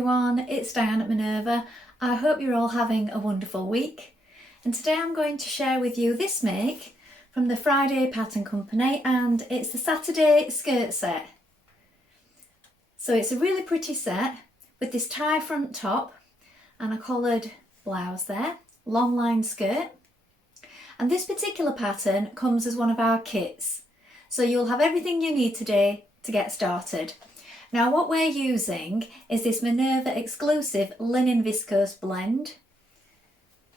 everyone, it's Dianne at Minerva. I hope you're all having a wonderful week. And today I'm going to share with you this make from the Friday Pattern Company, and it's the Saturday skirt set. So it's a really pretty set with this tie front top and a collared blouse there, long line skirt. And this particular pattern comes as one of our kits. So you'll have everything you need today to get started. Now what we're using is this Minerva exclusive linen viscose blend.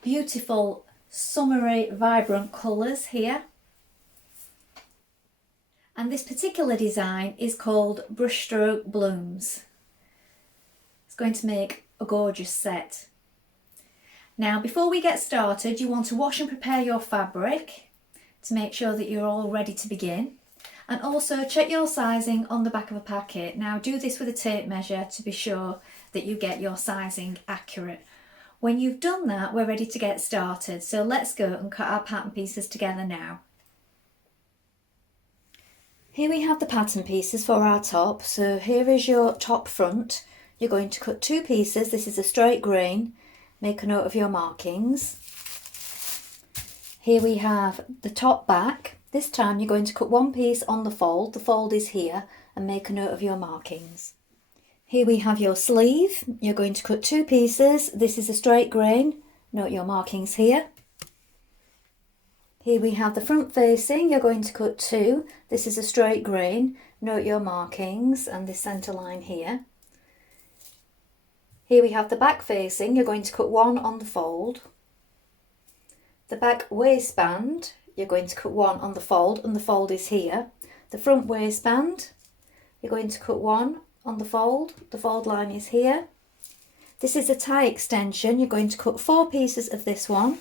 Beautiful summery vibrant colours here. And this particular design is called Brushstroke Blooms. It's going to make a gorgeous set. Now before we get started, you want to wash and prepare your fabric to make sure that you're all ready to begin. And also check your sizing on the back of a packet. Now do this with a tape measure to be sure that you get your sizing accurate. When you've done that, we're ready to get started. So let's go and cut our pattern pieces together now. Here we have the pattern pieces for our top. So here is your top front. You're going to cut two pieces. This is a straight grain. Make a note of your markings. Here we have the top back. This time you're going to cut one piece on the fold. The fold is here, and make a note of your markings. Here we have your sleeve. You're going to cut two pieces. This is a straight grain. Note your markings here. Here we have the front facing. You're going to cut two. This is a straight grain. Note your markings and this centre line here. Here we have the back facing. You're going to cut one on the fold. The back waistband, you're going to cut one on the fold, and the fold is here. The front waistband, you're going to cut one on the fold line is here. This is a tie extension. You're going to cut four pieces of this one.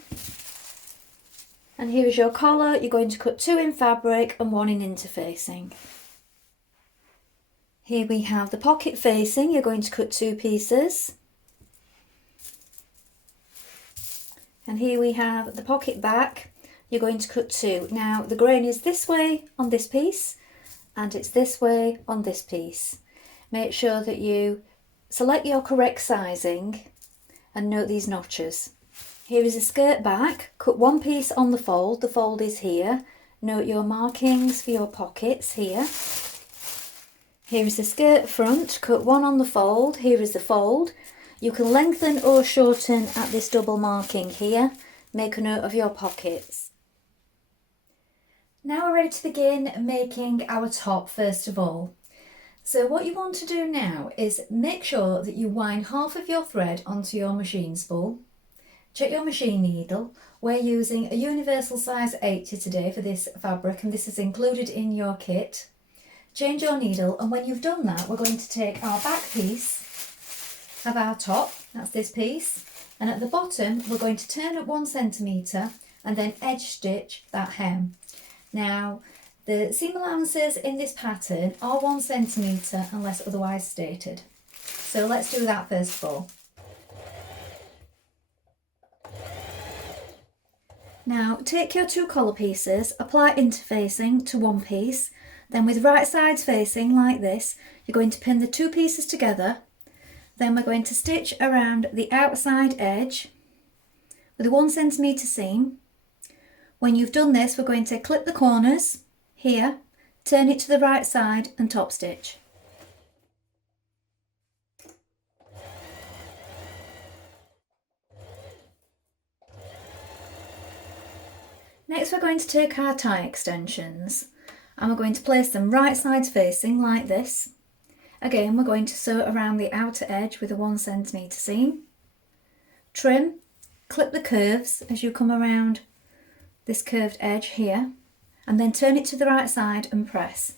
And here is your collar. You're going to cut two in fabric and one in interfacing. Here we have the pocket facing. You're going to cut two pieces. And here we have the pocket back. You're going to cut two. Now the grain is this way on this piece and it's this way on this piece. Make sure that you select your correct sizing and note these notches. Here is a skirt back. Cut one piece on the fold is here. Note your markings for your pockets here. Here is the skirt front. Cut one on the fold. Here is the fold. You can lengthen or shorten at this double marking here. Make a note of your pockets. Now we're ready to begin making our top first of all. So what you want to do now is make sure that you wind half of your thread onto your machine spool. Check your machine needle. We're using a universal size 80 today for this fabric, and this is included in your kit. Change your needle, and when you've done that, we're going to take our back piece of our top, that's this piece, and at the bottom we're going to turn it 1 centimetre and then edge stitch that hem. Now the seam allowances in this pattern are 1 centimetre unless otherwise stated. So let's do that first of all. Now take your two collar pieces, apply interfacing to one piece, then with right sides facing like this, you're going to pin the two pieces together. Then we're going to stitch around the outside edge with a 1 centimetre seam. When you've done this, we're going to clip the corners here, turn it to the right side and top stitch. Next we're going to take our tie extensions and we're going to place them right sides facing like this. Again, we're going to sew around the outer edge with a 1 centimetre seam. Trim, clip the curves as you come around this curved edge here, and then turn it to the right side and press.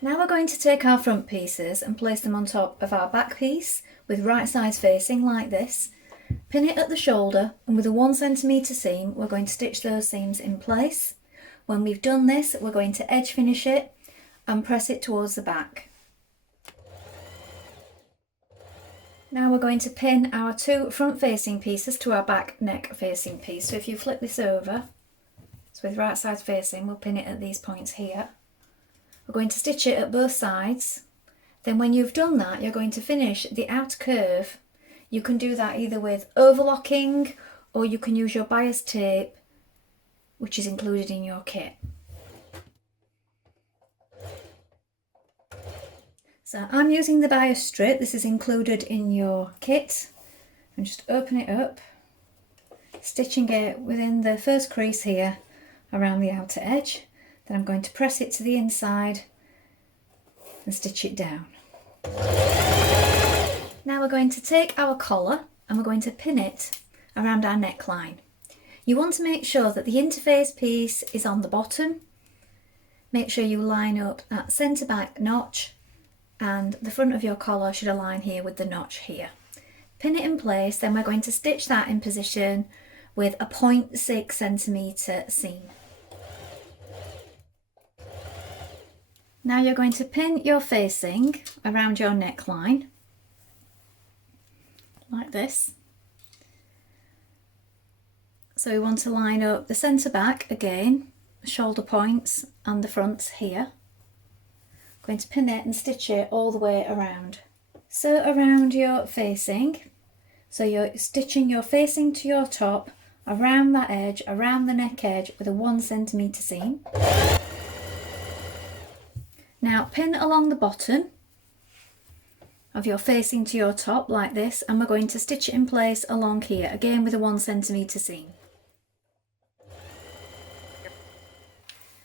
Now we're going to take our front pieces and place them on top of our back piece with right sides facing like this. Pin it at the shoulder, and with a 1 centimetre seam we're going to stitch those seams in place. When we've done this, we're going to edge finish it and press it towards the back. Now we're going to pin our two front facing pieces to our back neck facing piece. So if you flip this over, so with right side facing, we'll pin it at these points here. We're going to stitch it at both sides. Then when you've done that, you're going to finish the outer curve. You can do that either with overlocking, or you can use your bias tape, which is included in your kit. So I'm using the bias strip. This is included in your kit. And just open it up, stitching it within the first crease here around the outer edge. Then I'm going to press it to the inside and stitch it down. Now we're going to take our collar and we're going to pin it around our neckline. You want to make sure that the interface piece is on the bottom. Make sure you line up at centre back notch, and the front of your collar should align here with the notch here. Pin it in place, then we're going to stitch that in position with a 0.6 centimetre seam. Now you're going to pin your facing around your neckline, like this. So we want to line up the centre back again, shoulder points and the front here. Going to pin it and stitch it all the way around. So around your facing, so you're stitching your facing to your top, around that edge, around the neck edge with a 1 centimetre seam. Now pin along the bottom of your facing to your top like this, and we're going to stitch it in place along here, again with a 1 centimetre seam.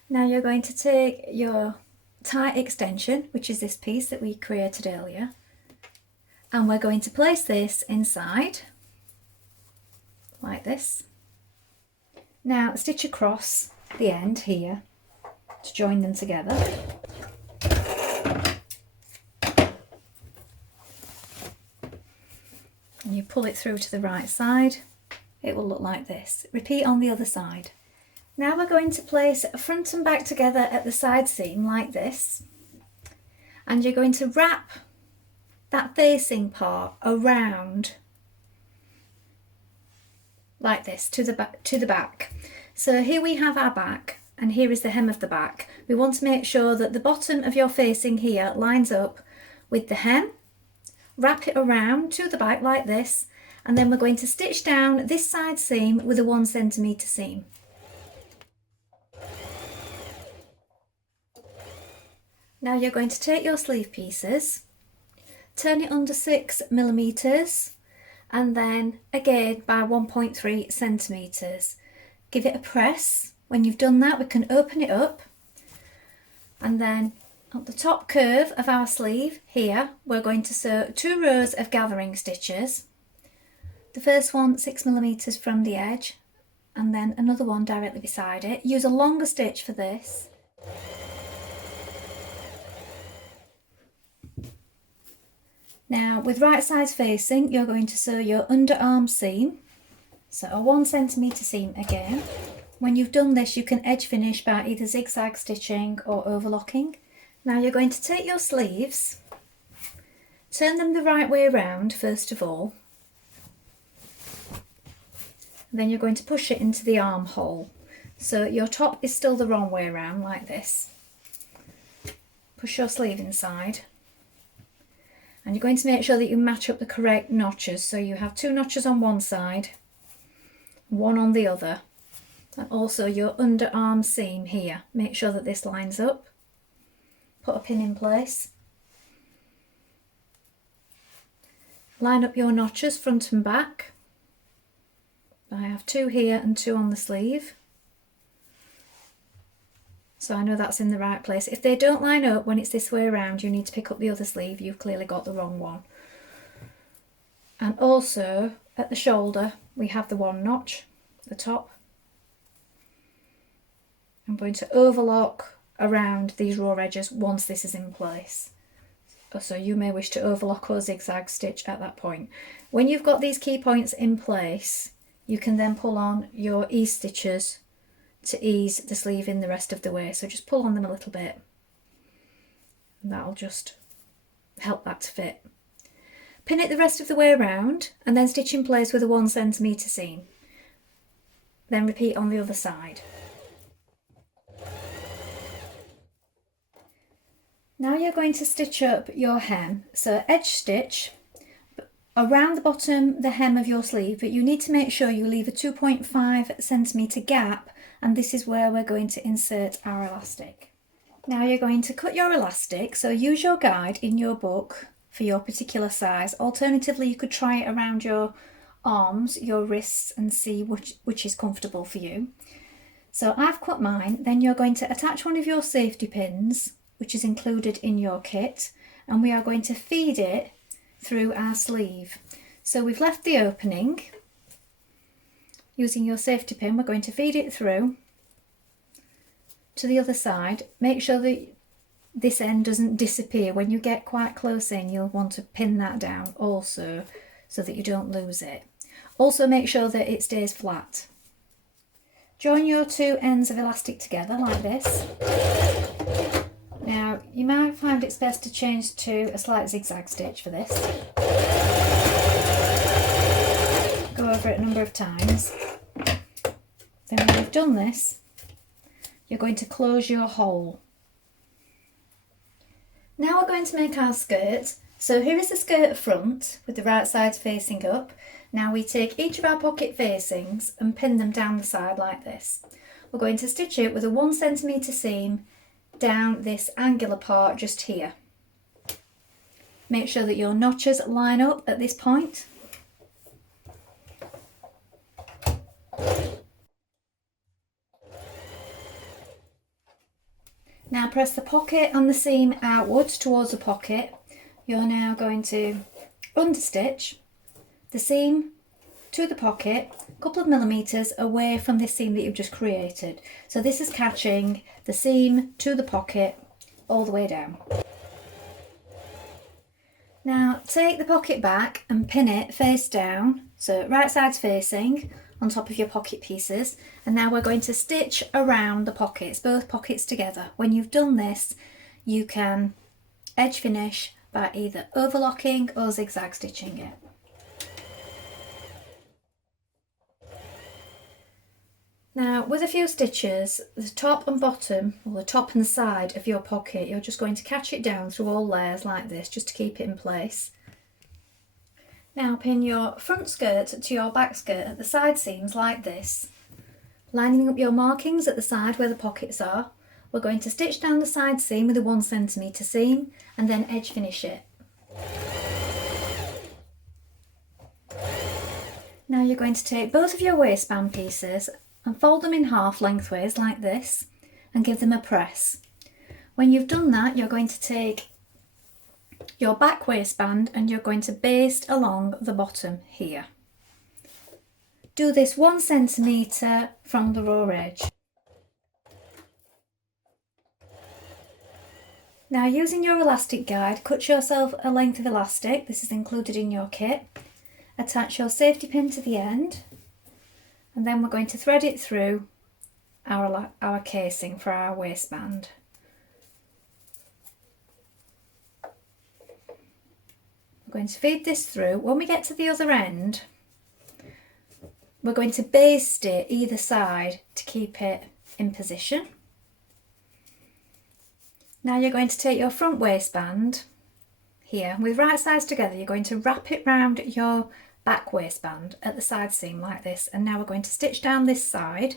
Now you're going to take your tie extension, which is this piece that we created earlier, and we're going to place this inside like this. Now stitch across the end here to join them together. And you pull it through to the right side. It will look like this. Repeat on the other side. Now we're going to place front and back together at the side seam like this, and you're going to wrap that facing part around like this to the back. So here we have our back, and here is the hem of the back. We want to make sure that the bottom of your facing here lines up with the hem. Wrap it around to the back like this, and then we're going to stitch down this side seam with a 1 centimetre seam. Now you're going to take your sleeve pieces, turn it under 6 millimetres, and then again by 1.3 centimetres. Give it a press. When you've done that, we can open it up, and then at the top curve of our sleeve here, we're going to sew 2 rows of gathering stitches. The first one 6 millimetres from the edge, and then another one directly beside it. Use a longer stitch for this. Now with right sides facing, you're going to sew your underarm seam, so a 1 centimetre seam again. When you've done this, you can edge finish by either zigzag stitching or overlocking. Now you're going to take your sleeves, turn them the right way around first of all, and then you're going to push it into the armhole. So your top is still the wrong way around like this. Push your sleeve inside. And you're going to make sure that you match up the correct notches. So you have 2 notches on one side, 1 on the other. And also your underarm seam here. Make sure that this lines up. Put a pin in place. Line up your notches front and back. I have 2 here and 2 on the sleeve. So I know that's in the right place. If they don't line up when it's this way around, you need to pick up the other sleeve. You've clearly got the wrong one. And also at the shoulder, we have the 1 notch, the top. I'm going to overlock around these raw edges once this is in place. So you may wish to overlock or zigzag stitch at that point. When you've got these key points in place, you can then pull on your ease stitches to ease the sleeve in the rest of the way. So just pull on them a little bit, and that'll just help that to fit. Pin it the rest of the way around and then stitch in place with a 1 centimetre seam. Then repeat on the other side. Now you're going to stitch up your hem, so edge stitch around the bottom, the hem of your sleeve, but you need to make sure you leave a 2.5 centimetre gap, and this is where we're going to insert our elastic. Now you're going to cut your elastic, so use your guide in your book for your particular size. Alternatively, you could try it around your arms, your wrists, and see which is comfortable for you. So I've cut mine. Then you're going to attach one of your safety pins, which is included in your kit, and we are going to feed it through our sleeve. So we've left the opening. Using your safety pin, we're going to feed it through to the other side. Make sure that this end doesn't disappear. When you get quite close in, you'll want to pin that down also so that you don't lose it. Also make sure that it stays flat. Join your two ends of elastic together like this. Now you might find it's best to change to a slight zigzag stitch for this. Go over it a number of times. Then when you've done this, you're going to close your hole. Now we're going to make our skirt. So here is the skirt front with the right sides facing up. Now we take each of our pocket facings and pin them down the side like this. We're going to stitch it with a 1 centimetre seam down this angular part just here. Make sure that your notches line up at this point. Now press the pocket and the seam outwards towards the pocket. You're now going to understitch the seam to the pocket a couple of millimetres away from this seam that you've just created. So this is catching the seam to the pocket all the way down. Now take the pocket back and pin it face down, so right side's facing on top of your pocket pieces, and now we're going to stitch around the pockets, both pockets together. When you've done this, you can edge finish by either overlocking or zigzag stitching it. Now with a few stitches, the top and bottom, or the top and side of your pocket, you're just going to catch it down through all layers like this just to keep it in place. Now pin your front skirt to your back skirt at the side seams like this, lining up your markings at the side where the pockets are. We're going to stitch down the side seam with a 1 centimetre seam and then edge finish it. Now you're going to take both of your waistband pieces and fold them in half lengthways like this and give them a press. When you've done that, you're going to take your back waistband and you're going to baste along the bottom here. Do this 1 centimetre from the raw edge. Now using your elastic guide, cut yourself a length of elastic. This is included in your kit. Attach your safety pin to the end, and then we're going to thread it through our casing for our waistband. We're going to feed this through. When we get to the other end, we're going to baste it either side to keep it in position. Now you're going to take your front waistband here, with right sides together, you're going to wrap it round your back waistband at the side seam like this, and now we're going to stitch down this side.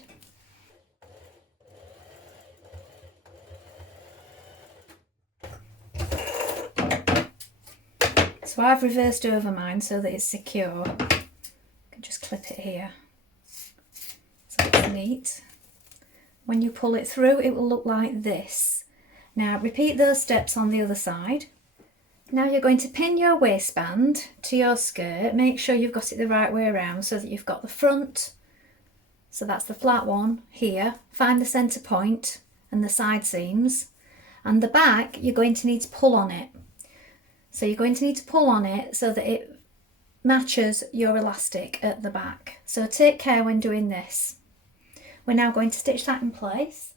So I've reversed over mine so that it's secure. I can just clip it here so it's neat. When you pull it through, it will look like this. Now repeat those steps on the other side. Now you're going to pin your waistband to your skirt. Make sure you've got it the right way around so that you've got the front, so that's the flat one here. Find the centre point and the side seams. And the back, you're going to need to pull on it. So you're going to need to pull on it so that it matches your elastic at the back. So take care when doing this. We're now going to stitch that in place.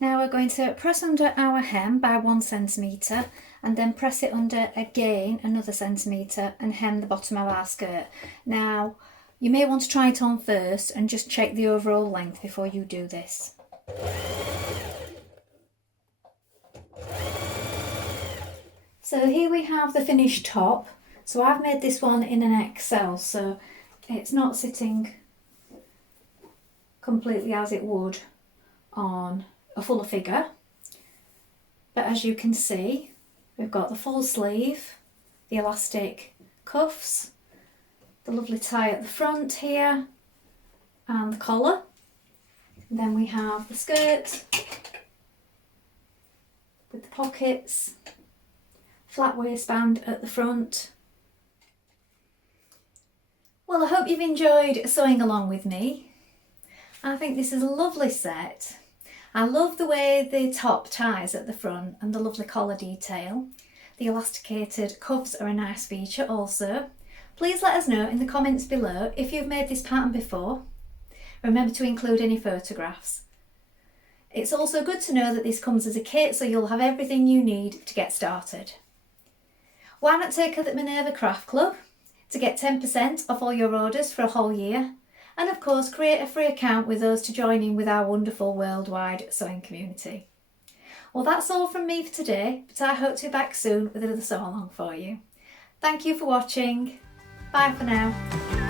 Now we're going to press under our hem by 1 centimetre and then press it under again another centimetre and hem the bottom of our skirt. Now You may want to try it on first and just check the overall length before you do this. So here we have the finished top. So I've made this one in an XL, so it's not sitting completely as it would on a fuller figure. But as you can see, we've got the full sleeve, the elastic cuffs, the lovely tie at the front here, and the collar. And then we have the skirt with the pockets, flat waistband at the front. Well, I hope you've enjoyed sewing along with me. I think this is a lovely set. I love the way the top ties at the front and the lovely collar detail. The elasticated cuffs are a nice feature also. Please let us know in the comments below if you've made this pattern before. Remember to include any photographs. It's also good to know that this comes as a kit, so you'll have everything you need to get started. Why not take up the Minerva Craft Club to get 10% off all your orders for a whole year? And of course, create a free account with us to join in with our wonderful worldwide sewing community. Well, that's all from me for today, but I hope to be back soon with another sew along for you. Thank you for watching. Bye for now.